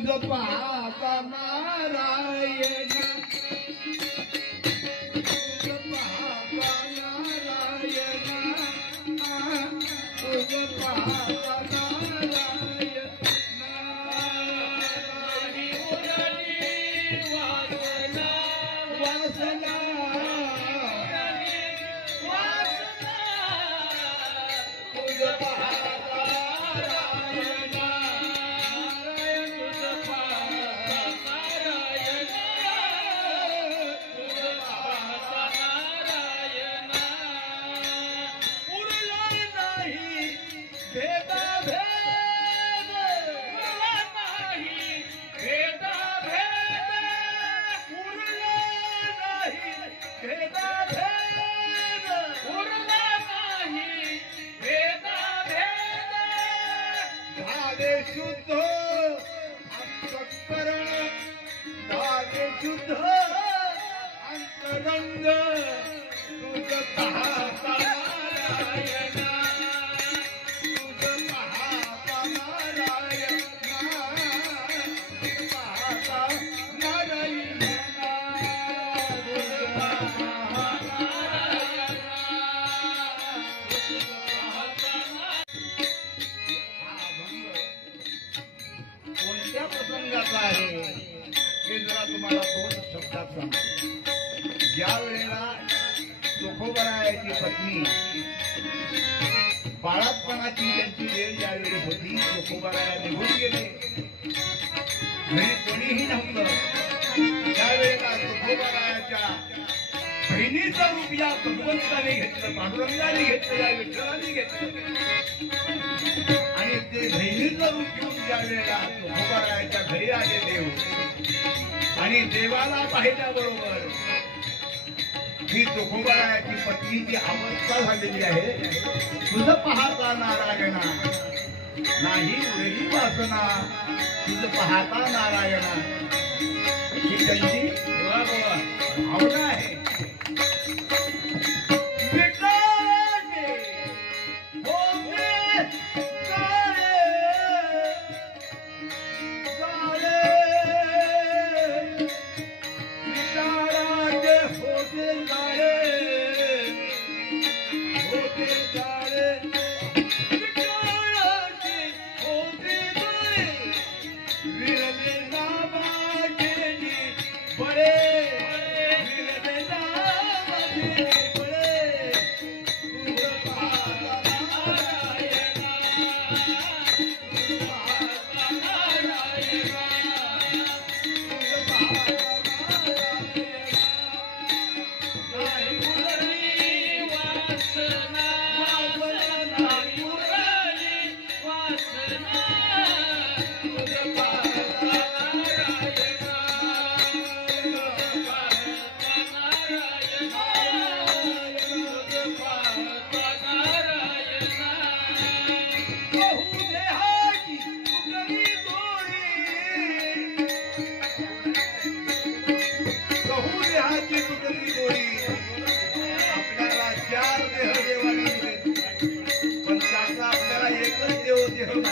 तुझ पाहता नारायण तुझ पाहता नारायण तुझ पाहता नारायण वासना तुझ पाहता नारायण तुझ पाहता नारायण तुझ पाहता नारायण उरला नाही भेदा भेद उरला नाही भेदा भेद उरला नाही भेदा भेद उरला नाही भेदा भेद झाले शुद्ध अंतःकरण झाले शुद्ध अंतरंग तुझ पाहता नारायण तुझ पाहता नारायण तुझ पाहता नारायण तुझ पाहता नारायण हा भंग कोणत्या प्रसंगाचा आहे हे जरा तुम्हाला दोन शब्दात सांगतो. ज्या वेळेला तुकोबरायाची पत्नी बाळापणाची त्यांची वेळ ज्यावेळी होती तुकोबराया निघून गेले घरी कोणीही नव्हतं त्यावेळेला तुकोबरायाच्या बहिणीचं रूप या भगवंताने घेतलं पांडुरंगाने घेतलं या विठ्ठलाने घेतलं आणि ते बहिणीचं रूप घेऊन ज्या वेळेला तुकोबरायाच्या घरी आले देव आणि देवाला पाहिल्याबरोबर ही तुकोबरायाची पत्नीची अवस्था झालेली आहे. तुझ पाहता नारायणा नाही उरली वासना तुझ पाहता नारायणा ही त्यांची भावना आहे.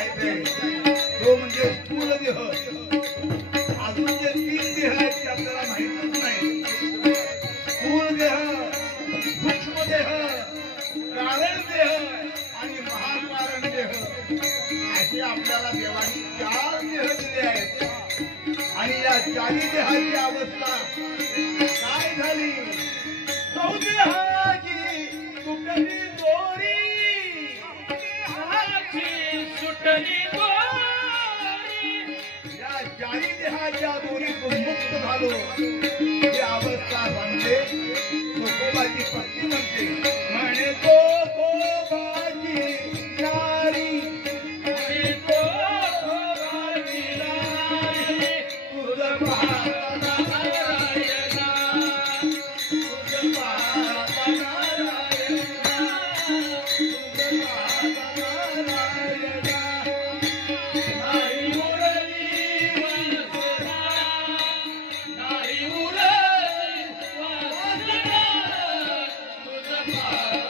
तो म्हणजे स्थूल देह अजून जे तीन देह आहेत ते आपल्याला माहितच नाही. स्थूल देह सूक्ष्म देह कारण देह आणि महाकारण देह असे आपल्याला देवानी चार देह दिले आहेत आणि या चारी देहाची अवस्था काय झाली. चौदेहाची सुटली दोरी सुटली या चारी देहाच्या दोरीतून मुक्त झालो ही अवस्था सांगते. तुकोबाची पत्नी म्हणते म्हणे तुकोबाची नारी म्हणे तुकोबाची नारी तुझ पाहता नारायणा तुझ पाहता नारायणा तुझ पाहता नारायणा नाही उरली वासना नाही उरली वासना तुझ पाहता